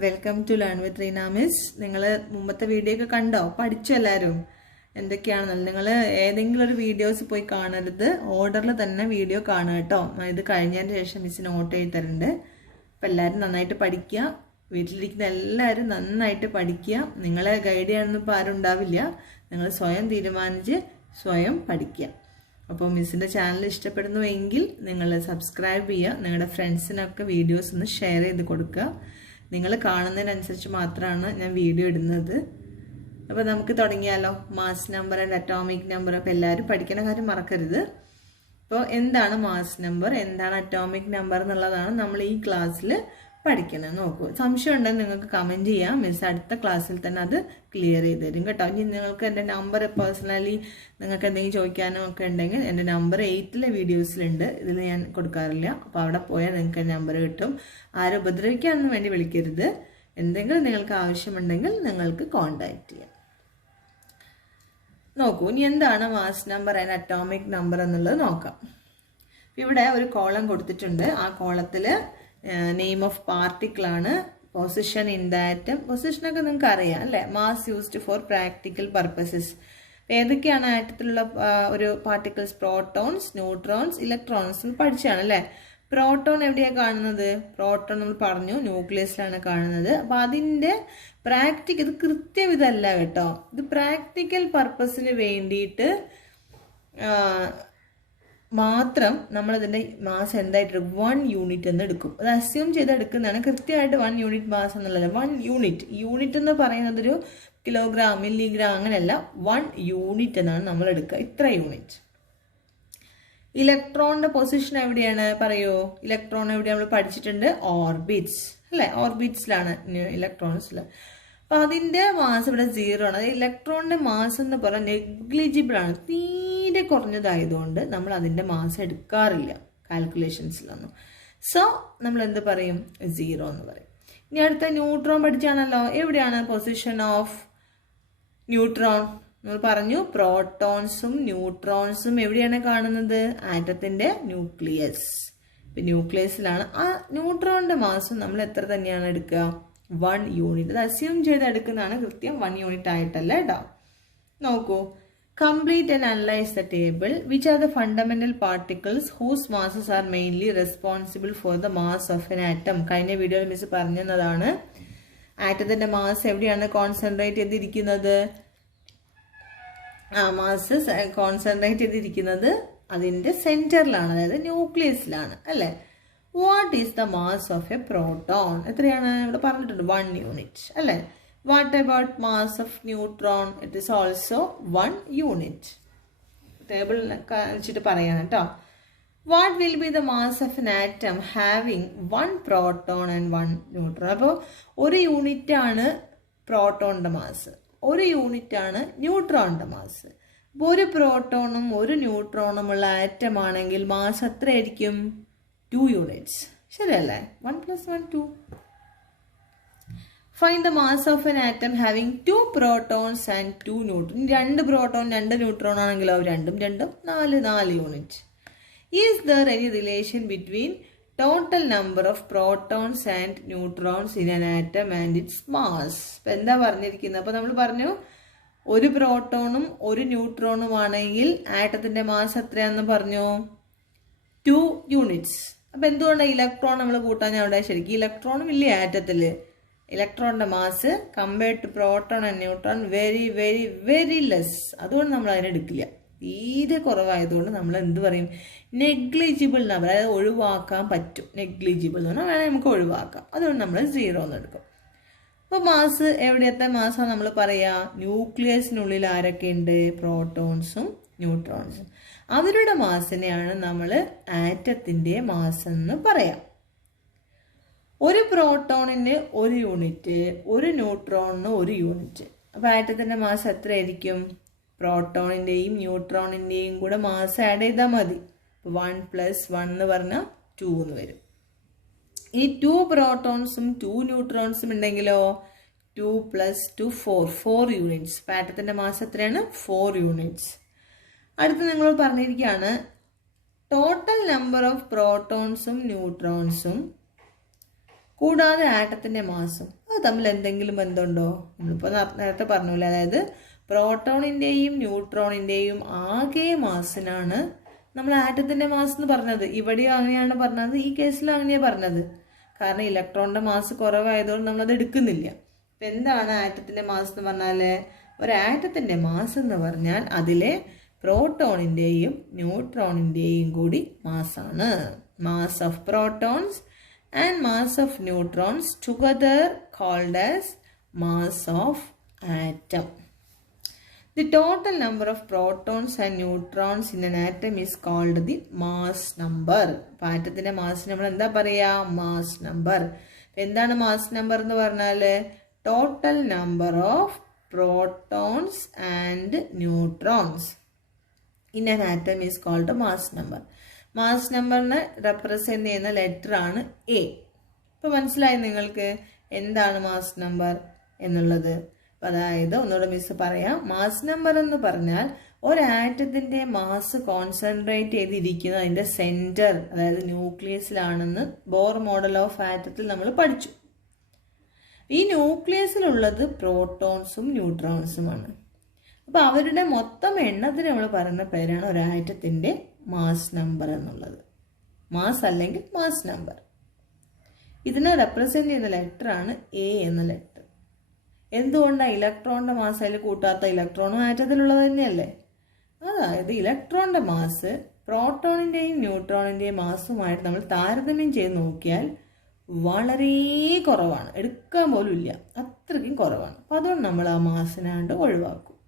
Welcome to learn with Reena miss. നിങ്ങൾ മുമ്പത്തെ video ഒക്കെ കണ്ടോ? പഠിച്ചു എല്ലാവരും? എന്തൊക്കെയാണെന്നല്ല, നിങ്ങൾ ഏതെങ്കിലും ഒരു വീഡിയോസ് പോയി കാണരുത്, ഓർഡറിൽ തന്നെ വീഡിയോ കാണുക കേട്ടോ. ഇത് കഴിഞ്ഞതിന് ശേഷം മിസ് നോട്ട് എഴുതി തരുന്നുണ്ട്. അപ്പം എല്ലാവരും നന്നായിട്ട് പഠിക്കുക. വീട്ടിലിരിക്കുന്ന എല്ലാവരും നന്നായിട്ട് പഠിക്കുക. നിങ്ങളെ ഗൈഡ് ചെയ്യാനൊന്നും ഇപ്പോൾ ആരും ഉണ്ടാവില്ല. നിങ്ങൾ സ്വയം തീരുമാനിച്ച് സ്വയം പഠിക്കുക. അപ്പോൾ മിസ്സിൻ്റെ ചാനൽ ഇഷ്ടപ്പെടുന്നുവെങ്കിൽ നിങ്ങൾ സബ്സ്ക്രൈബ് ചെയ്യുക. നിങ്ങളുടെ ഫ്രണ്ട്സിനൊക്കെ വീഡിയോസ് ഒന്ന് ഷെയർ ചെയ്ത് കൊടുക്കുക. നിങ്ങൾ കാണുന്നതിനനുസരിച്ച് മാത്രമാണ് ഞാൻ വീഡിയോ ഇടുന്നത്. അപ്പോൾ നമുക്ക് തുടങ്ങിയാലോ. Mass number and atomic number. അപ്പോൾ എല്ലാവരും പഠിക്കുന്ന കാര്യം മറക്കരുത്. അപ്പോൾ എന്താണ് മാസ് നമ്പർ, എന്താണ് അറ്റോമിക് നമ്പർ എന്നുള്ളതാണ് നമ്മൾ ഈ ക്ലാസ്സിൽ പഠിക്കുന്നത്. നോക്കൂ, സംശയം ഉണ്ടെങ്കിൽ നിങ്ങൾക്ക് കമൻറ്റ് ചെയ്യാം. മിസ് അടുത്ത ക്ലാസ്സിൽ തന്നെ അത് ക്ലിയർ ചെയ്ത് തരും കേട്ടോ. ഇനി നിങ്ങൾക്ക് എൻ്റെ നമ്പർ പേഴ്സണലി നിങ്ങൾക്ക് എന്തെങ്കിലും ചോദിക്കാനോ ഒക്കെ ഉണ്ടെങ്കിൽ എൻ്റെ നമ്പർ 8ലെ വീഡിയോസിലുണ്ട്. ഇതിൽ ഞാൻ കൊടുക്കാറില്ല. അപ്പോൾ അവിടെ പോയാൽ നിങ്ങൾക്ക് നമ്പർ കിട്ടും. ആരും ഉപദ്രവിക്കാനൊന്നും വേണ്ടി വിളിക്കരുത്. എന്തെങ്കിലും നിങ്ങൾക്ക് ആവശ്യമുണ്ടെങ്കിൽ നിങ്ങൾക്ക് കോൺടാക്റ്റ് ചെയ്യാം. നോക്കൂ, ഇനി എന്താണ് mass number and atomic number എന്നുള്ളത് നോക്കാം. ഇവിടെ ഒരു കോളം കൊടുത്തിട്ടുണ്ട്. ആ കോളത്തിൽ നെയിം ഓഫ് പാർട്ടിക്കിൾ ആണ്, പൊസിഷൻ ഇൻ ദ ആറ്റം. പൊസിഷനൊക്കെ നിങ്ങൾക്ക് അറിയാം അല്ലേ? Mass used for practical purposes. ഏതൊക്കെയാണ് ആറ്റത്തിലുള്ള ഒരു പാർട്ടിക്കിൾസ്? പ്രോട്ടോൺസ്, ന്യൂട്രോൺസ്, ഇലക്ട്രോൺസ് പഠിച്ചാണ് അല്ലേ? പ്രോട്ടോൺ എവിടെയാണ് കാണുന്നത്? പ്രോട്ടോൺ നമ്മൾ പറഞ്ഞു ന്യൂക്ലിയസിലാണ് കാണുന്നത്. അപ്പം അതിൻ്റെ പ്രാക്ടിക്കൽ, ഇത് കൃത്യം ഇതല്ല കേട്ടോ. ഇത് പ്രാക്ടിക്കൽ പർപ്പസിന് വേണ്ടിയിട്ട് മാത്രം നമ്മളിതിൻ്റെ മാസ് എന്തായിട്ട് 1 യൂണിറ്റ് എന്ന് എടുക്കും. അത് അസ്യൂം ചെയ്തെടുക്കുന്നതാണ്. കൃത്യമായിട്ട് 1 യൂണിറ്റ് മാസ് എന്നുള്ളത്. 1 യൂണിറ്റ് എന്ന് പറയുന്നത് ഒരു കിലോഗ്രാം, മില്ലിഗ്രാം അങ്ങനെയല്ല. 1 യൂണിറ്റ് എന്നാണ് നമ്മൾ എടുക്കുക. ഇത്ര യൂണിറ്റ്. ഇലക്ട്രോണിന്റെ പൊസിഷൻ എവിടെയാണ് പറയൂ? ഇലക്ട്രോൺ എവിടെയാണ് നമ്മൾ പഠിച്ചിട്ടുണ്ട്? ഓർബിറ്റ്സ് അല്ലേ? ഓർബിറ്റ്സിലാണ് ഇലക്ട്രോൺസിൽ. അപ്പം അതിൻ്റെ മാസ് ഇവിടെ 0 ആണ്. അതായത് ഇലക്ട്രോണിൻ്റെ മാസ് എന്ന് പറഞ്ഞാൽ നെഗ്ലിജിബിൾ ആണ്. തീരെ കുറഞ്ഞതായതുകൊണ്ട് നമ്മൾ അതിൻ്റെ മാസ് എടുക്കാറില്ല കാൽക്കുലേഷൻസിലൊന്നും. സോ നമ്മൾ എന്ത് പറയും? 0 എന്ന് പറയും. ഇനി അടുത്ത ന്യൂട്രോൺ പഠിച്ചാണല്ലോ. എവിടെയാണ് പൊസിഷൻ ഓഫ് ന്യൂട്രോൺ? നമ്മൾ പറഞ്ഞു പ്രോട്ടോൺസും ന്യൂട്രോൺസും എവിടെയാണ് കാണുന്നത്? ആറ്റത്തിൻ്റെ ന്യൂക്ലിയസ്. ഇപ്പം ന്യൂക്ലിയസിലാണ്. ആ ന്യൂട്രോണിൻ്റെ മാസം നമ്മൾ എത്ര തന്നെയാണ് എടുക്കുക? 1 യൂണിറ്റ്. അത് അസ്യൂം ചെയ്ത് എടുക്കുന്നതാണ്. കൃത്യം 1 യൂണിറ്റ് ആയിട്ടല്ല കേട്ടോ. നോക്കൂ, complete and analyse the table. Which are the fundamental particles whose masses are mainly responsible for the mass of an atom. കഴിഞ്ഞ വീഡിയോയിൽ മിസ് പറഞ്ഞതാണ് ആറ്റത്തിന്റെ മാസ് എവിടെയാണ് കോൺസെൻട്രേറ്റ് ചെയ്തിരിക്കുന്നത്? മാസ് കോൺസെൻട്രേറ്റ് ചെയ്തിരിക്കുന്നത് അതിന്റെ സെന്ററിലാണ്, അതായത് ന്യൂക്ലിയസിലാണ് അല്ലേ? What is the mass of a proton? എത്രയാണ് ഇവിടെ പറഞ്ഞിട്ടുണ്ട്? 1 യൂണിറ്റ് അല്ലേ? What about mass of neutron? It is also 1 unit. Table വെച്ചിട്ട് പറയാൻ കേട്ടോ. What will be the mass of an atom having 1 proton and 1 neutron? അപ്പോൾ 1 യൂണിറ്റ് ആണ് പ്രോട്ടോണിന്റെ mass, 1 unit ആണ് ന്യൂട്രോണിന്റെ മാസ്. അപ്പോൾ 1 പ്രോട്ടോണും 1 ന്യൂട്രോണും ഉള്ള ആറ്റം ആണെങ്കിൽ മാസ് എത്രയായിരിക്കും? 2 യൂണിറ്റ്സ്. ശരിയല്ലേ? 1 + 1 2. Find the mass of an atom having 2 protons and 2 neutron. 2 proton 2 neutron ആണെങ്കിലോ 2 4 unit. Is there any relation between total number of protons and neutrons in an atom and it's mass? ഇപ്പം എന്താ പറഞ്ഞിരിക്കുന്നത്? അപ്പോൾ നമ്മൾ പറഞ്ഞു 1 പ്രോട്ടോണും 1 ന്യൂട്രോണും ആണെങ്കിൽ ആറ്റത്തിന്റെ mass എത്രയാണെന്ന് പറഞ്ഞു? 2 യൂണിറ്റ്സ്. അപ്പം എന്തുകൊണ്ടാണ് ഇലക്ട്രോൺ നമ്മൾ കൂട്ടാൻ അവിടെ? ശരിക്കും ഇലക്ട്രോണും ഇല്ലേ ആറ്റത്തിൽ? ഇലക്ട്രോണിന്റെ mass compared to proton and neutron very very very less. അതുകൊണ്ട് നമ്മൾ അതിനെ എടുക്കില്ല. തീരെ കുറവായതുകൊണ്ട് നമ്മൾ എന്ത് പറയും? നെഗ്ലിജിബിൾ നമ്പർ, അതായത് ഒഴിവാക്കാൻ പറ്റും. നെഗ്ലിജിബിൾ എന്ന് പറഞ്ഞാൽ വേണമെങ്കിൽ നമുക്ക് ഒഴിവാക്കാം. അതുകൊണ്ട് നമ്മൾ 0 എന്ന് എടുക്കും. അപ്പോൾ മാസ് എവിടെയത്തെ മാസമാണ് നമ്മൾ പറയാ? ന്യൂക്ലിയസിനുള്ളിൽ ആരൊക്കെയുണ്ട്? പ്രോട്ടോൺസും ന്യൂട്രോൺസും. അവരുടെ മാസിനെയാണ് നമ്മൾ ആറ്റത്തിന്റെ മാസ് എന്ന് പറയാം. 1 പ്രോട്ടോണിന് 1 യൂണിറ്റ്, 1 ന്യൂട്രോണിന് 1 യൂണിറ്റ്. അപ്പൊ ആറ്റത്തിന്റെ മാസ് എത്രയായിരിക്കും? പ്രോട്ടോണിന്റെയും ന്യൂട്രോണിന്റെയും കൂടെ മാസ് ആഡ് ചെയ്താൽ മതി. 1 + 1 എന്ന് പറഞ്ഞാൽ 2 എന്ന് വരും. ഈ 2 പ്രോട്ടോൺസും 2 ന്യൂട്രോൺസും ഉണ്ടെങ്കിലോ 2 + 2 4 യൂണിറ്റ്സ്. ആറ്റത്തിന്റെ മാസ് എത്രയാണ്? 4 യൂണിറ്റ്സ്. അടുത്ത് നിങ്ങൾ പറഞ്ഞിരിക്കുകയാണ് ടോട്ടൽ നമ്പർ ഓഫ് പ്രോട്ടോൺസും ന്യൂട്രോൺസും കൂടാതെ ആറ്റത്തിന്റെ മാസും. തമ്മിൽ എന്തെങ്കിലും ബന്ധമുണ്ടോ? നമ്മളിപ്പോൾ നേരത്തെ പറഞ്ഞില്ല, അതായത് പ്രോട്ടോണിൻ്റെയും ന്യൂട്രോണിൻ്റെയും ആകെ മാസിനാണ് നമ്മൾ ആറ്റത്തിൻ്റെ മാസ് എന്ന് പറഞ്ഞത്. ഇവിടെയും അങ്ങനെയാണ് പറഞ്ഞത്, ഈ കേസിലും അങ്ങനെയാണ് പറഞ്ഞത്. കാരണം ഇലക്ട്രോണിൻ്റെ മാസ് കുറവായതുകൊണ്ട് നമ്മളത് എടുക്കുന്നില്ല. അപ്പം എന്താണ് ആറ്റത്തിൻ്റെ മാസ് എന്ന് പറഞ്ഞാൽ? ഒരു ആറ്റത്തിൻ്റെ മാസ് എന്ന് പറഞ്ഞാൽ അതിലെ പ്രോട്ടോണിൻ്റെയും ന്യൂട്രോണിൻ്റെയും കൂടി മാസാണ്. Mass of protons and mass of neutrons together called as mass of atom. The total number of protons and neutrons in an atom is called the mass number. അപ്പോൾ ആറ്റത്തിൻ്റെ മാസ് നമ്മൾ എന്താ പറയുക? Mass number. എന്താണ് mass number എന്ന് പറഞ്ഞാൽ? Total number of protons and neutrons in an atom is called mass number. Mass നമ്പറിനെ represent ചെയ്യുന്ന letter ആണ് എ. ഇപ്പോൾ മനസ്സിലായി നിങ്ങൾക്ക് എന്താണ് മാസ് നമ്പർ എന്നുള്ളത്? അതായത് ഒന്നുകൂടെ മിസ് പറയാം, മാസ് നമ്പർ എന്ന് പറഞ്ഞാൽ ഒരാറ്റത്തിൻ്റെ മാസ് കോൺസെൻട്രേറ്റ് ചെയ്തിരിക്കുന്നത് അതിൻ്റെ സെൻറ്റർ, അതായത് ന്യൂക്ലിയസിലാണെന്ന് ബോർ മോഡൽ ഓഫ് ആറ്റത്തിൽ നമ്മൾ പഠിച്ചു. ഈ ന്യൂക്ലിയസിലുള്ളത് പ്രോട്ടോൺസും ന്യൂട്രോൺസുമാണ്. അപ്പോൾ അവരുടെ മൊത്തം എണ്ണത്തിന് നമ്മൾ പറയുന്ന പേരാണ് ഒരാറ്റത്തിൻ്റെ മാസ് നമ്പർ എന്നുള്ളത്. മാസ് അല്ലെങ്കിൽ മാസ് നമ്പർ. ഇതിനെ റെപ്രസെൻ്റ് ചെയ്യുന്ന ലെറ്ററാണ് എ എന്ന ലെറ്റർ. എന്തുകൊണ്ടാണ് ഇലക്ട്രോണിൻ്റെ മാസ് അതിൽ കൂട്ടാത്ത? ഇലക്ട്രോണും ആറ്റത്തിലുള്ളത് തന്നെയല്ലേ. അതായത് ഇലക്ട്രോണിൻ്റെ മാസ് പ്രോട്ടോണിൻ്റെയും ന്യൂട്രോണിൻ്റെയും മാസുമായിട്ട് നമ്മൾ താരതമ്യം ചെയ്ത് നോക്കിയാൽ വളരെ കുറവാണ്, എടുക്കാൻ പോലും ഇല്ല, അത്രയ്ക്കും കുറവാണ്. അപ്പോൾ അതുകൊണ്ട് നമ്മൾ ആ മാസിനാണ്ട് ഒഴിവാക്കും.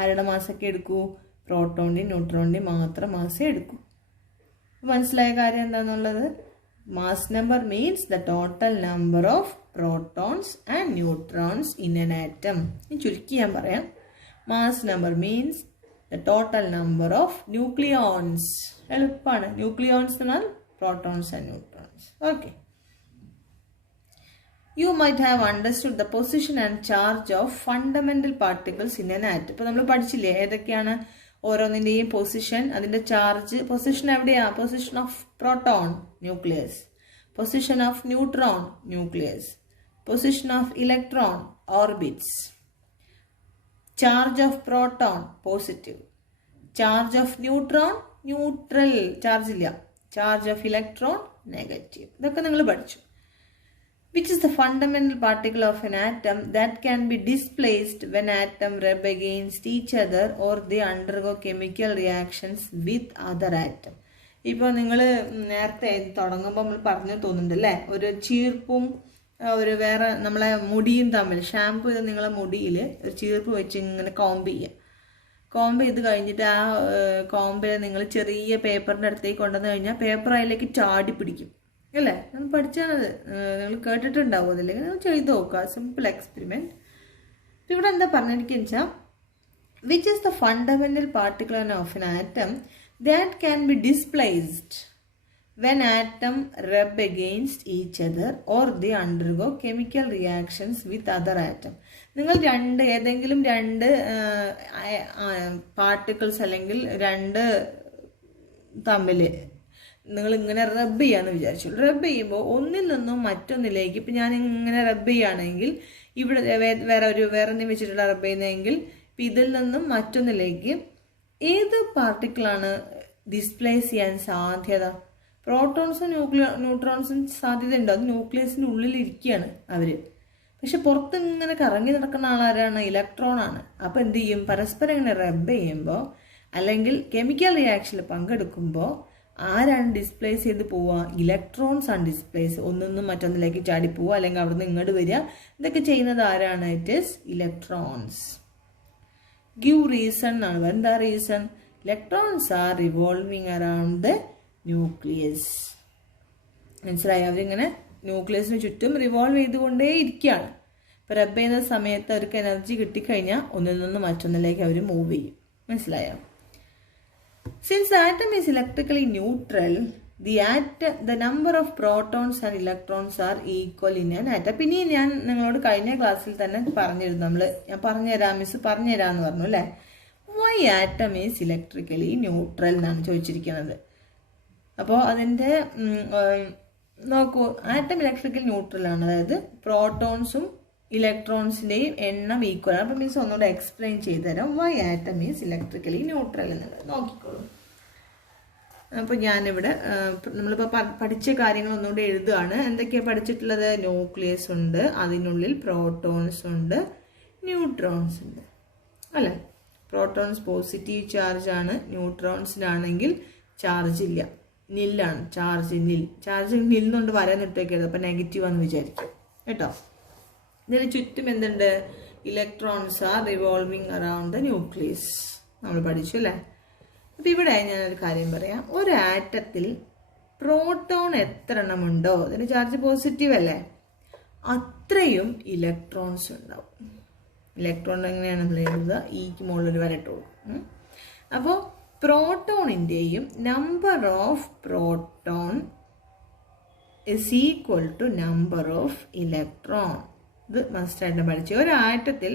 ആരുടെ മാസൊക്കെ എടുക്കൂ? പ്രോട്ടോണിൻ്റെയും ന്യൂട്രോണിൻ്റെയും മാത്രം മാസേ എടുക്കൂ. മനസ്സിലായ കാര്യം എന്താണെന്നുള്ളത്? Mass number means the total number of protons and neutrons in an atom. In ചുരുക്കി ഞാൻ പറയാം, mass number means the total number of nucleons. എളുപ്പമാണ്. nucleons എന്നാൽ protons and neutrons. Okay. You might have understood the position and charge of fundamental particles in an atom. ഇപ്പോൾ നമ്മൾ പഠിച്ചില്ലേ ഏതൊക്കെയാണ് ഓരോന്നിൻ്റെയും പൊസിഷൻ, അതിൻ്റെ ചാർജ്. പൊസിഷൻ എവിടെയാ? Position of proton, nucleus. Position of neutron, nucleus. Position of electron, orbits. Charge of proton, positive. Charge of neutron, neutral. Charge ഇല്ല. Charge of electron, negative. ഇതൊക്കെ നിങ്ങൾ പഠിച്ചു. Which is the fundamental particle of an atom that can be displaced when atom rub against each other or they undergo chemical reactions with other atom. ഇപ്പോൾ നിങ്ങൾ നേരത്തെ തുടങ്ങുമ്പോൾ നമ്മൾ പറഞ്ഞു തോന്നുന്നുണ്ട് അല്ലേ, ഒരു ചീർപ്പും ഒരു വേറെ നമ്മളെ മുടിയും തമ്മിൽ ഷാമ്പു ചെയ്ത് നിങ്ങളെ മുടിയിൽ ഒരു ചീർപ്പ് വെച്ച് ഇങ്ങനെ കോംബ് ചെയ്യുക. കോംബ് ചെയ്ത് കഴിഞ്ഞിട്ട് ആ കോമ്പിൽ നിങ്ങൾ ചെറിയ പേപ്പറിൻ്റെ അടുത്തേക്ക് കൊണ്ടുവന്ന് കഴിഞ്ഞാൽ പേപ്പർ അതിലേക്ക് ചാടി പിടിക്കും അല്ലേ? നമ്മൾ പഠിച്ചാണത്, നിങ്ങൾ കേട്ടിട്ടുണ്ടാവും. അതില്ലെങ്കിൽ നിങ്ങൾ ചെയ്ത് നോക്കുക. Simple experiment. ഇവിടെ എന്താ പറഞ്ഞിരിക്കുക വെച്ചാൽ, which is the fundamental particle of an atom that can be displaced when atom rub against each other or they undergo chemical reactions with other atom. നിങ്ങൾ ഏതെങ്കിലും രണ്ട് പാർട്ടിക്കിൾസ് അല്ലെങ്കിൽ രണ്ട് തമ്മിൽ നിങ്ങൾ ഇങ്ങനെ റബ്ബ് ചെയ്യാന്ന് വിചാരിച്ചു. റബ്ബ് ചെയ്യുമ്പോൾ ഒന്നിൽ നിന്നും മറ്റൊന്നിലേക്ക്, ഇപ്പം ഞാൻ ഇങ്ങനെ റബ്ബ് ചെയ്യുകയാണെങ്കിൽ ഇവിടെ വേറെ എന്തെങ്കിലും വെച്ചിട്ടുള്ള റബ്ബ് ചെയ്യുന്നതെങ്കിൽ ഇപ്പം ഇതിൽ നിന്നും മറ്റൊന്നിലേക്ക് ഏത് പാർട്ടിക്കിളാണ് ഡിസ്പ്ലേസ് ചെയ്യാൻ സാധ്യത? പ്രോട്ടോൺസും ന്യൂട്രോൺസും സാധ്യത ഉണ്ട്. അത് ന്യൂക്ലിയസിൻ്റെ ഉള്ളിലിരിക്കുകയാണ് അവർ. പക്ഷെ പുറത്ത് ഇങ്ങനെ കറങ്ങി നടക്കുന്ന ആളാരാണ്? ഇലക്ട്രോണാണ്. അപ്പോൾ എന്ത് ചെയ്യും? പരസ്പരം ഇങ്ങനെ റബ്ബ് ചെയ്യുമ്പോൾ അല്ലെങ്കിൽ കെമിക്കൽ റിയാക്ഷനിൽ പങ്കെടുക്കുമ്പോൾ ആരാണ് ഡിസ്പ്ലേസ് ചെയ്ത് പോവുക? ഇലക്ട്രോൺസ് ആണ് ഡിസ്പ്ലേസ്. ഒന്നൊന്നും മറ്റൊന്നിലേക്ക് ചാടി പോവുക അല്ലെങ്കിൽ അവിടുന്ന് ഇങ്ങോട്ട് വരിക. ഇതൊക്കെ ചെയ്യുന്നത് ആരാണ്? It is electrons. Give reason എന്നാണ്. എന്താ reason? Electrons are revolving around the nucleus. മനസ്സിലായി? അവരിങ്ങനെ ന്യൂക്ലിയസിന് ചുറ്റും റിവോൾവ് ചെയ്തുകൊണ്ടേ ഇരിക്കുകയാണ്. ഇപ്പോൾ റബ്ബ് ചെയ്യുന്ന സമയത്ത് അവർക്ക് എനർജി കിട്ടിക്കഴിഞ്ഞാൽ ഒന്നിൽ നിന്ന് മറ്റൊന്നിലേക്ക് അവർ മൂവ് ചെയ്യും. മനസ്സിലായോ? Since atom is electrically neutral, the number of protons and electrons are equal in an atom. പിന്നെ ഞാൻ നിങ്ങളോട് കഴിഞ്ഞ ക്ലാസ്സിൽ തന്നെ പറഞ്ഞിരുന്നു, ഞാൻ പറഞ്ഞുതരാം മിസ് പറഞ്ഞുതരാമെന്ന് പറഞ്ഞു അല്ലേ. Why atom is electrically neutral എന്നാണ് ചോദിച്ചിരിക്കുന്നത്. അപ്പോൾ അതിൻ്റെ നോക്കൂ, ആറ്റം ഇലക്ട്രിക്കൽ ന്യൂട്രൽ ആണ്. അതായത് പ്രോട്ടോൺസും ഇലക്ട്രോൺസിൻ്റെയും എണ്ണം ഈക്വൽ ആണ്. അപ്പം മീൻസ് ഒന്നുകൂടെ എക്സ്പ്ലെയിൻ ചെയ്തു തരാം why atom is electrically neutral എന്നുള്ളത്. നോക്കിക്കോളൂ. അപ്പോൾ ഞാനിവിടെ നമ്മളിപ്പോൾ പഠിച്ച കാര്യങ്ങൾ ഒന്നുകൂടെ എഴുതുകയാണ്. എന്തൊക്കെയാണ് പഠിച്ചിട്ടുള്ളത്? ന്യൂക്ലിയസ് ഉണ്ട്, അതിനുള്ളിൽ പ്രോട്ടോൺസ് ഉണ്ട്, ന്യൂട്രോൺസ് ഉണ്ട് അല്ലേ. പ്രോട്ടോൺസ് പോസിറ്റീവ് ചാർജ് ആണ്, ന്യൂട്രോൺസിനാണെങ്കിൽ ചാർജ് ഇല്ല, നില്ലാണ്. ചാർജ് നിൽന്നുകൊണ്ട് വരാനിട്ടേക്കരുത്, അപ്പം നെഗറ്റീവ് ആണെന്ന് വിചാരിക്കും കേട്ടോ. ഇതിന് ചുറ്റും എന്തുണ്ട്? Electrons are revolving around the nucleus നമ്മൾ പഠിച്ചു അല്ലേ. അപ്പം ഇവിടെ ഞാനൊരു കാര്യം പറയാം. ഒരു ആറ്റത്തിൽ പ്രോട്ടോൺ എത്ര എണ്ണം ഉണ്ടോ, അതിന് ചാർജ് പോസിറ്റീവ് അല്ലേ, അത്രയും ഇലക്ട്രോൺസ് ഉണ്ടാവും. ഇലക്ട്രോൺ എങ്ങനെയാണ് നമ്മൾ എഴുതുക? ഈക്ക് മുകളിൽ വരട്ടുള്ളൂ. അപ്പോൾ പ്രോട്ടോണിൻ്റെയും number of proton is equal to number of electron. ഇത് മസ്റ്റായിട്ട് പഠിച്ചു. ഒരു ആറ്റത്തിൽ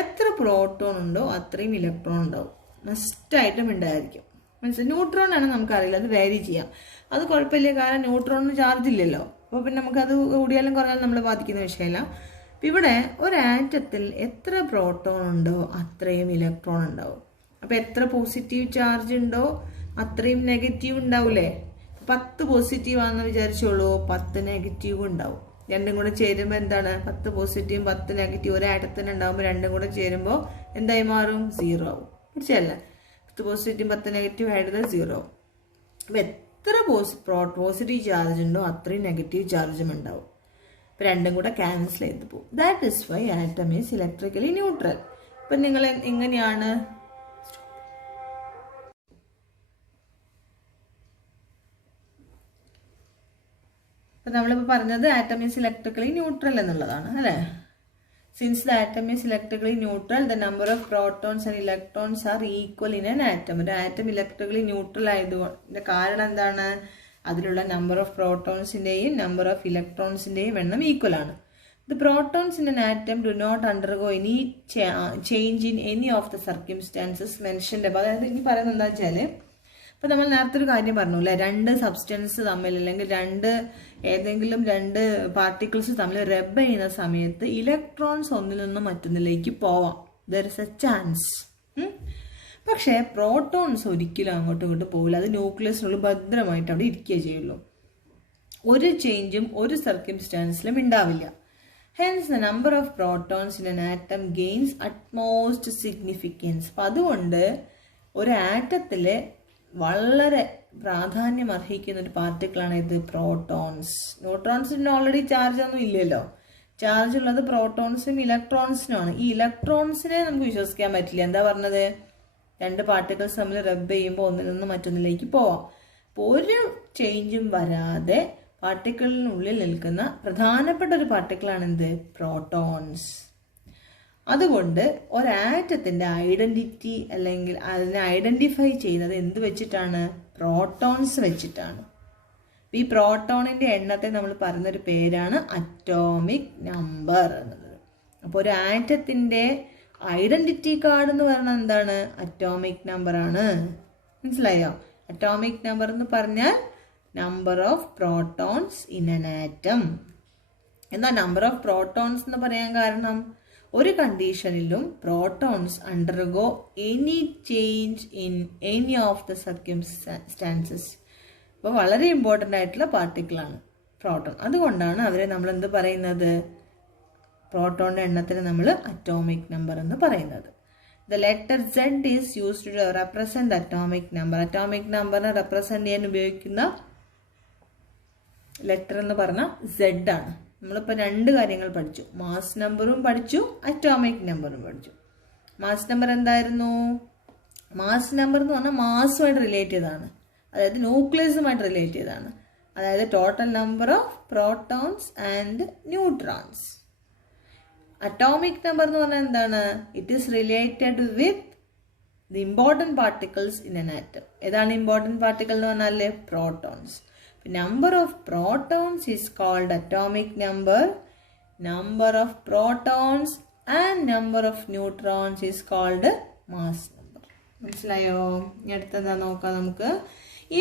എത്ര പ്രോട്ടോൺ ഉണ്ടോ അത്രയും ഇലക്ട്രോൺ ഉണ്ടാവും, മസ്റ്റായിട്ടും ഉണ്ടായിരിക്കും. മനസ്സിലായി? ന്യൂട്രോൺ ആണ് നമുക്കറിയില്ല, അത് വേരി ചെയ്യാം, അത് കുഴപ്പമില്ല, കാരണം ന്യൂട്രോണിന് ചാർജ് ഇല്ലല്ലോ. അപ്പോൾ പിന്നെ നമുക്കത് കൂടിയാലും കുറയാലും നമ്മൾ ബാധിക്കുന്ന വിഷയമല്ല. അപ്പം ഇവിടെ ഒരു ആറ്റത്തിൽ എത്ര പ്രോട്ടോൺ ഉണ്ടോ അത്രയും ഇലക്ട്രോൺ ഉണ്ടാവും. അപ്പം എത്ര പോസിറ്റീവ് ചാർജ് ഉണ്ടോ അത്രയും നെഗറ്റീവ് ഉണ്ടാവില്ലേ. 10 പോസിറ്റീവ് ആണെന്ന് വിചാരിച്ചോളൂ, 10 നെഗറ്റീവ് ഉണ്ടാവും. രണ്ടും കൂടെ ചേരുമ്പോൾ എന്താണ്? 10 പോസിറ്റീവും 10 നെഗറ്റീവ് ഒരു ആറ്റത്തിന് ഉണ്ടാകുമ്പോൾ രണ്ടും കൂടെ ചേരുമ്പോൾ എന്തായി മാറും? 0 ആവും. പിടിച്ചല്ലേ? 10 പോസിറ്റീവും 10 നെഗറ്റീവ് ആയിട്ട് 0 ആവും. അപ്പം എത്ര പോസിറ്റീവ് ചാർജ് ഉണ്ടോ അത്രയും നെഗറ്റീവ് ചാർജും ഉണ്ടാവും. അപ്പം രണ്ടും കൂടെ ക്യാൻസൽ ചെയ്ത് പോകും. That is why atom is electrically neutral. ഇപ്പം നിങ്ങൾ എങ്ങനെയാണ് നമ്മളിപ്പോൾ പറഞ്ഞത്? ആറ്റം ഈസ് ഇലക്ട്രിക്കലി ന്യൂട്രൽ എന്നുള്ളതാണ് അല്ലേ. Since the atom is electrically neutral the number of protons and electrons are equal in an atom. ഒരു ആറ്റം ഇലക്ട്രിക്കലി ന്യൂട്രൽ ആയതുകൊണ്ട് കാരണം എന്താണ്? അതിലുള്ള നമ്പർ ഓഫ് പ്രോട്ടോൺസിൻ്റെയും നമ്പർ ഓഫ് ഇലക്ട്രോൺസിൻ്റെയും എണ്ണം ഈക്വൽ ആണ്. The protons in an atom do not undergo any change in any of the circumstances mentioned. അപ്പോൾ അതായത് ഇനി പറയുന്നത് എന്താ വെച്ചാൽ, ഇപ്പം നമ്മൾ നേരത്തെ ഒരു കാര്യം പറഞ്ഞു അല്ലേ, രണ്ട് സബ്സ്റ്റൻസ് തമ്മിൽ അല്ലെങ്കിൽ ഏതെങ്കിലും രണ്ട് പാർട്ടിക്കിൾസ് തമ്മിൽ റബ്ബ് ചെയ്യുന്ന സമയത്ത് ഇലക്ട്രോൺസ് ഒന്നിൽ നിന്നും മറ്റൊന്നിലേക്ക് പോവാം. There is A chance. പക്ഷേ പ്രോട്ടോൺസ് ഒരിക്കലും അങ്ങോട്ടും ഇങ്ങോട്ടും പോകില്ല. അത് ന്യൂക്ലിയസിനുള്ളിൽ ഭദ്രമായിട്ട് അവിടെ ഇരിക്കുകയേ ചെയ്യുള്ളൂ. ഒരു ചേഞ്ചും ഒരു സർക്കംസ്റ്റാൻസിലും ഉണ്ടാവില്ല. Hence the number of protons in an atom gains utmost significance. അപ്പം അതുകൊണ്ട് ഒരു ആറ്റത്തിലെ വളരെ പ്രാധാന്യം അർഹിക്കുന്ന ഒരു പാർട്ടിക്കിളാണ് ഇത്, പ്രോട്ടോൺസ്. ന്യൂട്രോൺസിന് ഓൾറെഡി ചാർജ് ഒന്നും ഇല്ലല്ലോ. ചാർജ് ഉള്ളത് പ്രോട്ടോൺസിനും ഇലക്ട്രോൺസിനുമാണ്. ഈ ഇലക്ട്രോൺസിനെ നമുക്ക് വിശ്വസിക്കാൻ പറ്റില്ല. എന്താ പറഞ്ഞത്? രണ്ട് പാർട്ടിക്കിൾസ് തമ്മിൽ റബ്ബ് ചെയ്യുമ്പോൾ ഒന്നിൽ നിന്ന് മറ്റൊന്നിലേക്ക് പോവാം. അപ്പോൾ ഒരു ചേഞ്ചും വരാതെ പാർട്ടിക്കിളിനുള്ളിൽ നിൽക്കുന്ന പ്രധാനപ്പെട്ട ഒരു പാർട്ടിക്കിളാണ് എന്ത്? പ്രോട്ടോൺസ്. അതുകൊണ്ട് ഒരാറ്റത്തിൻ്റെ ഐഡൻറ്റിറ്റി അല്ലെങ്കിൽ അതിനെ ഐഡൻറ്റിഫൈ ചെയ്യുന്നത് എന്ത് വെച്ചിട്ടാണ്? പ്രോട്ടോൺസ് വെച്ചിട്ടാണ്. ഈ പ്രോട്ടോണിൻ്റെ എണ്ണത്തെ നമ്മൾ പറയുന്നൊരു പേരാണ് അറ്റോമിക് നമ്പർ എന്നുള്ളത്. അപ്പോൾ ഒരു ആറ്റത്തിൻ്റെ ഐഡൻറ്റിറ്റി കാർഡ് എന്ന് പറയുന്നത് എന്താണ്? അറ്റോമിക് നമ്പറാണ്. മനസ്സിലായോ? അറ്റോമിക് നമ്പർ എന്ന് പറഞ്ഞാൽ number of protons in an atom. എന്നാൽ നമ്പർ ഓഫ് പ്രോട്ടോൺസ് എന്ന് പറയാൻ കാരണം ഒരു കണ്ടീഷനിലും protons undergo any change in any of the circumstances. അപ്പോൾ വളരെ ഇമ്പോർട്ടൻ്റ് ആയിട്ടുള്ള പാർട്ടിക്കിളാണ് പ്രോട്ടോൺ. അതുകൊണ്ടാണ് അവരെ നമ്മൾ എന്ത് പറയുന്നത്? പ്രോട്ടോണിൻ്റെ എണ്ണത്തിന് നമ്മൾ അറ്റോമിക് നമ്പർ എന്ന് പറയുന്നത്. The letter Z is used to represent atomic number. Atomic നമ്പറിനെ റെപ്രസെൻറ്റ് ചെയ്യാൻ ഉപയോഗിക്കുന്ന ലെറ്റർ എന്ന് പറഞ്ഞാൽ Z ആണ്. നമ്മളിപ്പോൾ രണ്ട് കാര്യങ്ങൾ പഠിച്ചു. മാസ് നമ്പറും പഠിച്ചു, അറ്റോമിക് നമ്പറും പഠിച്ചു. മാസ് നമ്പർ എന്തായിരുന്നു? മാസ് നമ്പർ എന്ന് പറഞ്ഞാൽ മാസുമായിട്ട് റിലേറ്റ് ചെയ്തതാണ്, അതായത് ന്യൂക്ലിയസുമായിട്ട് റിലേറ്റ് ചെയ്തതാണ്. അതായത് total number of protons and neutrons. Atomic number എന്ന് പറഞ്ഞാൽ എന്താണ്? It is related with the important particles in an atom. ഏതാണ് ഇമ്പോർട്ടൻറ്റ് പാർട്ടിക്കിൾ എന്ന് പറഞ്ഞാൽ? Protons. Number of protons is called atomic number. Number of protons and number of neutrons is called mass number. മനസ്സിലായോ? അടുത്തതാ നോക്കാം നമുക്ക്.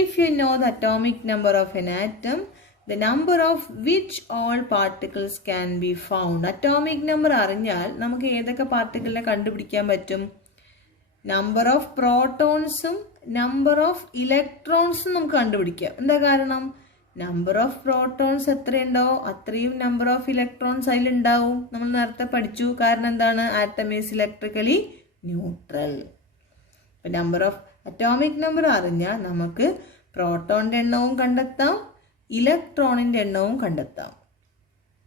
If you know the atomic number of an atom, the number of which all particles can be found. Atomic number അറിഞ്ഞാൽ നമുക്ക് ഏതൊക്കെ പാർട്ടിക്കിളിനെ കണ്ടുപിടിക്കാൻ പറ്റും? Number of പ്രോട്ടോൺസും number of ഇലക്ട്രോൺസും നമുക്ക് കണ്ടുപിടിക്കാം. എന്താ കാരണം? നമ്പർ ഓഫ് പ്രോട്ടോൺസ് എത്രയുണ്ടോ അത്രയും നമ്പർ ഓഫ് ഇലക്ട്രോൺസ് അതിലുണ്ടാവും. നമ്മൾ നേരത്തെ പഠിച്ചു. കാരണം എന്താണ്? Atom is electrically neutral. Number of atomic number അറിഞ്ഞാൽ നമുക്ക് പ്രോട്ടോണിന്റെ എണ്ണവും കണ്ടെത്താം, ഇലക്ട്രോണിന്റെ എണ്ണവും കണ്ടെത്താം.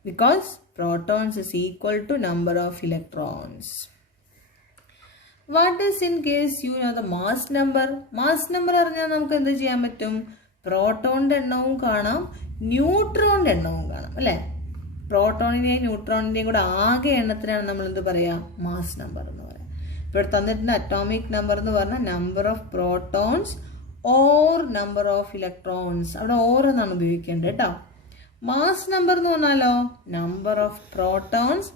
Because protons is equal to number of electrons. What is in case you know the mass number? Mass number അറിഞ്ഞാൽ നമുക്ക് എന്ത് ചെയ്യാൻ പറ്റും? പ്രോട്ടോണിന്റെ എണ്ണവും കാണാം, ന്യൂട്രോണിന്റെ എണ്ണവും കാണാം, അല്ലെ? പ്രോട്ടോണിന്റെയും ന്യൂട്രോണിന്റെയും കൂടെ ആകെ എണ്ണത്തിനാണ് നമ്മൾ എന്ത് പറയാ? മാസ് നമ്പർ എന്ന് പറയാം. ഇപ്പോൾ തന്നിട്ടുണ്ട് അറ്റോമിക് നമ്പർ എന്ന് പറഞ്ഞാൽ number of protons or number of electrons. അവിടെ ഓർ എന്നാണ് ഉപയോഗിക്കേണ്ടത് കേട്ടോ. മാസ് നമ്പർ എന്ന് പറഞ്ഞാലോ number of protons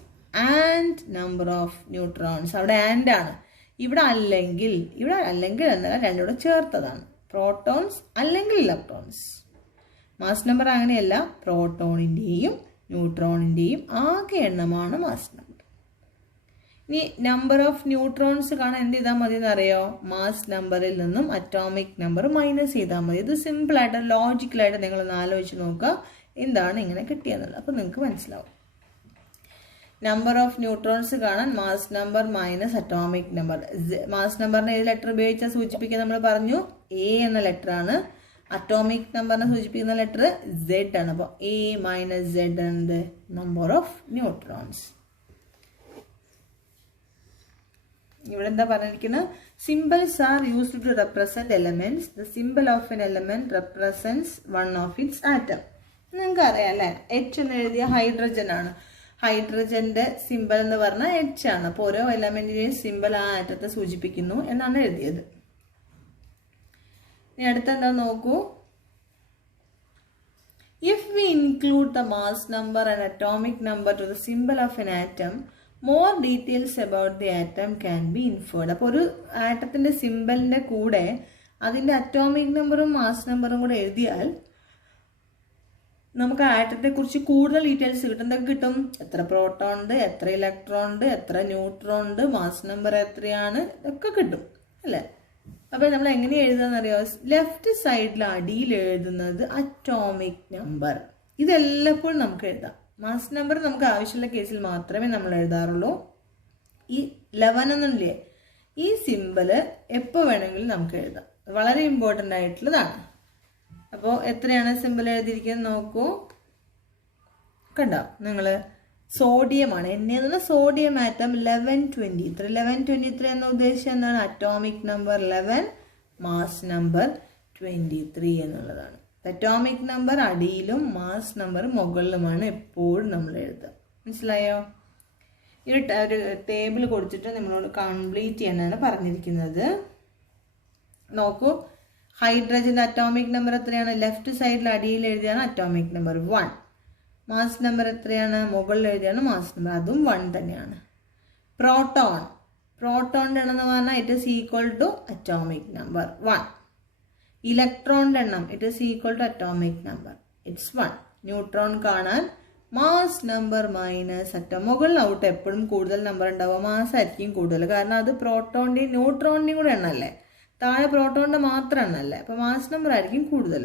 and number of neutrons. അവിടെ ആൻഡ് ആണ്. ഇവിടെ അല്ലെങ്കിൽ എന്നല്ല, രണ്ടുകൂടെ ചേർത്തതാണ്. പ്രോട്ടോൺസ് അല്ലെങ്കിൽ ഇലക്ട്രോൺസ്. മാസ് നമ്പർ അങ്ങനെയല്ല, പ്രോട്ടോണിന്റെയും ന്യൂട്രോണിന്റെയും ആകെ എണ്ണമാണ് മാസ് നമ്പർ. ഇനി നമ്പർ ഓഫ് ന്യൂട്രോൺസ് കാണാൻ എന്ത് ചെയ്താൽ മതി എന്നറിയോ? മാസ് നമ്പറിൽ നിന്നും അറ്റോമിക് നമ്പർ മൈനസ് ചെയ്താൽ മതി. ഇത് സിമ്പിൾ ആയിട്ട് ലോജിക്കലായിട്ട് നിങ്ങളൊന്ന് ആലോചിച്ച് നോക്കുക എന്താണ് ഇങ്ങനെ കിട്ടിയെന്നുള്ളത്. അപ്പോൾ നിങ്ങൾക്ക് മനസ്സിലാവും. നമ്പർ ഓഫ് ന്യൂട്രോൺസ് കാണാൻ mass number minus atomic number. Mass നമ്പറിനെ ഏത് ലെറ്റർ ഉപയോഗിച്ചാൽ സൂചിപ്പിക്കുക? നമ്മൾ പറഞ്ഞു എ എന്ന ലെറ്റർ ആണ്. അറ്റോമിക് നമ്പറിനെ സൂചിപ്പിക്കുന്ന ലെറ്റർ സെഡ് ആണ്. അപ്പോൾ എ മൈനസ് സെഡ് ആണ് നമ്പർ ഓഫ് ന്യൂട്രോൺസ്. ഇവിടെ എന്താ പറഞ്ഞിരിക്കുന്നത്? Symbols are used to represent elements. The symbol of an element represents one of its atom. നിങ്ങൾക്ക് അറിയാം അല്ലെ? എച്ച് എന്ന് എഴുതിയ ഹൈഡ്രജൻ ആണ്. ഹൈഡ്രജന്റെ സിംബൽ എന്ന് പറഞ്ഞാൽ എച്ച് ആണ്. അപ്പോൾ ഓരോ എലമെന്റിന്റെയും സിംബൽ ആ ആറ്റത്തെ സൂചിപ്പിക്കുന്നു എന്നാണ് എഴുതിയത്. ഇനി അടുത്ത എന്താ നോക്കൂ. If we include the mass number and atomic number two the symbol of an atom, more details about the atom can be inferred. അപ്പോൾ ഒരു ആറ്റത്തിന്റെ സിംബലിന്റെ കൂടെ അതിന്റെ അറ്റോമിക് നമ്പറും മാസ് നമ്പറും കൂടെ എഴുതിയാൽ നമുക്ക് ആറ്റത്തെ കുറിച്ച് കൂടുതൽ ഡീറ്റെയിൽസ് കിട്ടും. എന്തൊക്കെ കിട്ടും? എത്ര പ്രോട്ടോൺ ഉണ്ട്, എത്ര ഇലക്ട്രോൺ ഉണ്ട്, എത്ര ന്യൂട്രോൺ ഉണ്ട്, മാസ് നമ്പർ എത്രയാണ്, ഇതൊക്കെ കിട്ടും അല്ലേ? അപ്പൊ നമ്മൾ എങ്ങനെ എഴുതാന്നറിയോ? ലെഫ്റ്റ് സൈഡിൽ അടിയിൽ എഴുതുന്നത് അറ്റോമിക് നമ്പർ. ഇതെല്ലാപ്പോഴും നമുക്ക് എഴുതാം. മാസ് നമ്പർ നമുക്ക് ആവശ്യമുള്ള കേസിൽ മാത്രമേ നമ്മൾ എഴുതാറുള്ളൂ. ഈ 11 എന്നില്ലേ, ഈ സിമ്പിള് എപ്പോൾ വേണമെങ്കിലും നമുക്ക് എഴുതാം. വളരെ ഇമ്പോർട്ടൻ്റ് ആയിട്ടുള്ളതാണ്. അപ്പോൾ എത്രയാണ് സിമ്പിൾ എഴുതിയിരിക്കുന്നത് നോക്കൂ. കണ്ടോ നിങ്ങൾ? സോഡിയമാണ്. എന്ന സോഡിയം ആറ്റം 1123. 1123 എന്ന ഉദ്ദേശം എന്താണ്? അറ്റോമിക് നമ്പർ 11, മാസ് നമ്പർ 23 എന്നുള്ളതാണ്. അറ്റോമിക് നമ്പർ അടിയിലും മാസ് നമ്പർ മുകളിലുമാണ് എപ്പോഴും നമ്മൾ എഴുതുക. മനസ്സിലായോ? ഈ ഒരു ടേബിൾ കൊടുത്തിട്ട് നമ്മളോട് കംപ്ലീറ്റ് ചെയ്യാനാണ് പറഞ്ഞിരിക്കുന്നത്. നോക്കൂ, ഹൈഡ്രജന്റെ അറ്റോമിക് നമ്പർ എത്രയാണ്? ലെഫ്റ്റ് സൈഡിൽ അടിയിൽ എഴുതിയാണ് അറ്റോമിക് നമ്പർ 1. മാസ് നമ്പർ എത്രയാണ്? മുകളിൽ എഴുതിയാണ് മാസ് നമ്പർ, അതും 1 തന്നെയാണ്. പ്രോട്ടോണിന്റെ എണ്ണം എന്ന് പറഞ്ഞാൽ it is equal to atomic number 1. ഇലക്ട്രോണിന്റെ എണ്ണം it is equal to atomic number, it's 1. Neutron കാണാൻ മാസ് നമ്പർ മൈനസ് അറ്റം. മുകളിൽ ഔട്ട് എപ്പോഴും കൂടുതൽ നമ്പർ ഉണ്ടാവുക മാസ് ആയിരിക്കും കൂടുതൽ. കാരണം അത് പ്രോട്ടോണിന്റെയും ന്യൂട്രോണിന്റെയും കൂടെ എണ്ണല്ലേ, താഴെ പ്രോട്ടോണിന്റെ മാത്രം എണ്ണല്ലേ. അപ്പൊ മാസ് നമ്പർ ആയിരിക്കും കൂടുതൽ.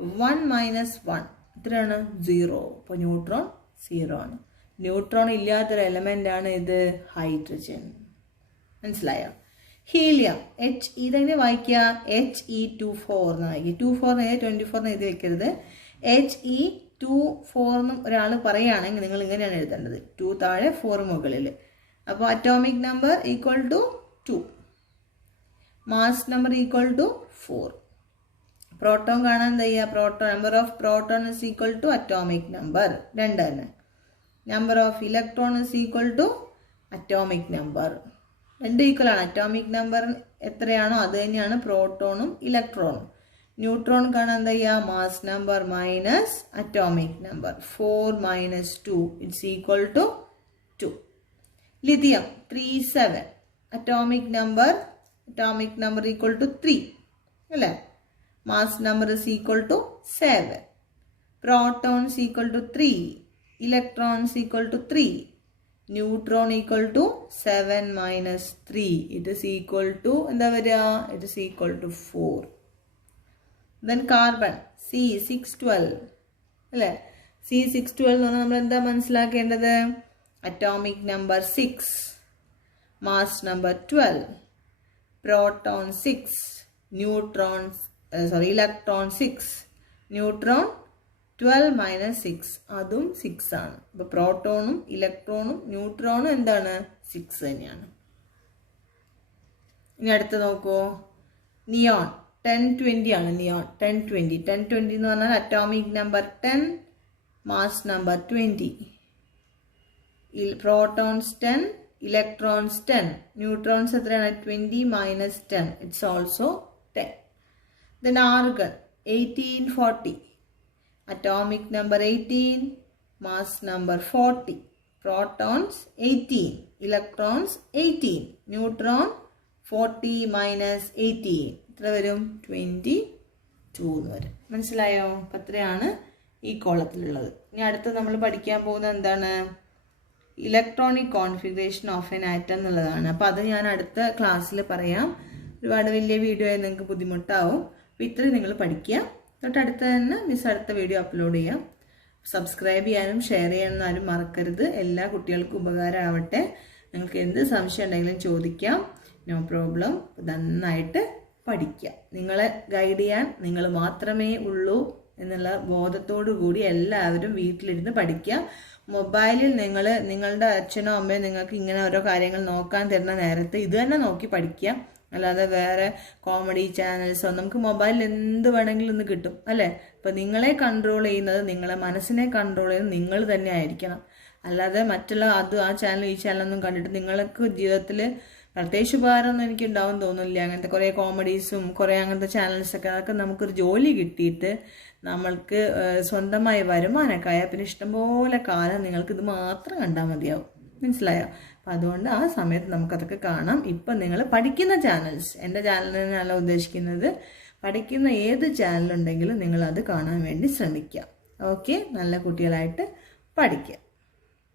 1 മൈനസ് 1 എത്രയാണ്? 0. അപ്പോൾ ന്യൂട്രോൺ 0 ആണ്. ന്യൂട്രോൺ ഇല്ലാത്തൊരു എലമെന്റ് ആണ് ഇത് ഹൈഡ്രജൻ. മനസ്സിലായോ? ഹീലിയം ഇതെങ്ങനെ വായിക്കുക? He24 എന്ന് വായിക്കുക. 24 24 എഴുതി വെക്കരുത്. He24 എന്നും ഒരാൾ പറയുകയാണെങ്കിൽ നിങ്ങൾ ഇങ്ങനെയാണ് എഴുതേണ്ടത്. 2 താഴെ 4 മുകളിൽ. അപ്പോൾ atomic number equal to 2, mass number equal to 4. Proton കാണാൻ എന്താ ചെയ്യുക? Number of proton is equal to atomic number 2 തന്നെ. Number of electron is equal to atomic number. 2 equal ആണ്. അറ്റോമിക് നമ്പർ എത്രയാണോ അത് തന്നെയാണ് പ്രോട്ടോണും ഇലക്ട്രോണും. ന്യൂട്രോൺ കാണാൻ എന്താ ചെയ്യുക? Mass number minus atomic number. 4 minus 2 it's equal to 2. Lithium 37 atomic number equal to 3 അല്ലേ? Mass number is equal to 7. protons equal to 3, electrons equal to 3, neutron equal to 7 minus 3. It is equal to, it is equal to 4. Then carbon, C612. C612 എന്ന് പറഞ്ഞാൽ നമ്മൾ എന്താ മനസ്സിലാക്കേണ്ടത്? Atomic number 6, mass number 12, proton 6, electron 6, neutron 12 minus 6, അതും 6 ആണ്. അപ്പോൾ പ്രോട്ടോണും ഇലക്ട്രോണും ന്യൂട്രോണും എന്താണ്? 6 തന്നെയാണ്. ഇനി അടുത്ത് നോക്കൂ, നിയോൺ 1020 ആണ്. നിയോൺ 1020 എന്ന് പറഞ്ഞാൽ atomic number 10, mass number 20, protons 10, electrons 10, neutrons എത്രയാണ്? 20 minus 10, it's also 10. Then argon 1840, atomic number 18, mass number 40, protons 18, electrons 18, neutron 40 minus 18, എത്ര വരും? 22 എന്ന് വരും. മനസ്സിലായോ? അപ്പം അത്രയാണ് ഈ കോളത്തിലുള്ളത്. ഇനി അടുത്ത് നമ്മൾ പഠിക്കാൻ പോകുന്നത് എന്താണ്? Electronic configuration of an atom എന്നുള്ളതാണ്. അപ്പോൾ അത് ഞാൻ അടുത്ത ക്ലാസ്സിൽ പറയാം. ഒരുപാട് വലിയ വീഡിയോ ആയി നിങ്ങൾക്ക് ബുദ്ധിമുട്ടാവും. അപ്പോൾ ഇത്രയും നിങ്ങൾ പഠിക്കുക. തൊട്ടടുത്ത് തന്നെ മിസ് അടുത്ത വീഡിയോ അപ്ലോഡ് ചെയ്യാം. സബ്സ്ക്രൈബ് ചെയ്യാനും ഷെയർ ചെയ്യാനും ആരും മറക്കരുത്. എല്ലാ കുട്ടികൾക്കും ഉപകാരമാവട്ടെ. നിങ്ങൾക്ക് എന്ത് സംശയം ഉണ്ടെങ്കിലും ചോദിക്കാം. No problem. നന്നായിട്ട് പഠിക്കുക. നിങ്ങളെ ഗൈഡ് ചെയ്യാൻ നിങ്ങൾ മാത്രമേ ഉള്ളൂ എന്നുള്ള ബോധത്തോടു കൂടി എല്ലാവരും വീട്ടിലിരുന്ന് പഠിക്കുക. മൊബൈലിൽ നിങ്ങളുടെ അച്ഛനോ അമ്മയോ നിങ്ങൾക്ക് ഇങ്ങനെ ഓരോ കാര്യങ്ങൾ നോക്കാൻ തരുന്ന നേരത്ത് ഇത് തന്നെ നോക്കി പഠിക്കുക. അല്ലാതെ വേറെ കോമഡി ചാനൽസോ, നമുക്ക് മൊബൈലിൽ എന്ത് വേണമെങ്കിലും ഇന്ന് കിട്ടും അല്ലേ? അപ്പോൾ നിങ്ങളെ കൺട്രോൾ ചെയ്യുന്നത്, നിങ്ങളെ മനസ്സിനെ കൺട്രോൾ ചെയ്യുന്നത് നിങ്ങൾ തന്നെ ആയിരിക്കണം. അല്ലാതെ മറ്റുള്ള ആ ചാനൽ ഈ ചാനലൊന്നും കണ്ടിട്ട് നിങ്ങൾക്ക് ജീവിതത്തിൽ പ്രത്യേകിച്ച് ഉപകാരമൊന്നും എനിക്ക് ഉണ്ടാവും തോന്നില്ല. അങ്ങനത്തെ കുറേ കോമഡീസും കുറേ അങ്ങനത്തെ ചാനൽസൊക്കെ, അതൊക്കെ നമുക്കൊരു ജോലി കിട്ടിയിട്ട് നമ്മൾക്ക് സ്വന്തമായി വരുമാനമൊക്കെ ആയാൽ പിന്നെ ഇഷ്ടംപോലെ കാലം നിങ്ങൾക്കിത് മാത്രം കണ്ടാൽ മതിയാവും. മനസ്സിലായോ? അപ്പം അതുകൊണ്ട് ആ സമയത്ത് നമുക്കതൊക്കെ കാണാം. ഇപ്പം നിങ്ങൾ പഠിക്കുന്ന ചാനൽസ്, എൻ്റെ ചാനലിനല്ല ഉദ്ദേശിക്കുന്നത്, പഠിക്കുന്ന ഏത് ചാനലുണ്ടെങ്കിലും നിങ്ങളത് കാണാൻ വേണ്ടി ശ്രമിക്കുക. ഓക്കെ, നല്ല കുട്ടികളായിട്ട് പഠിക്കുക.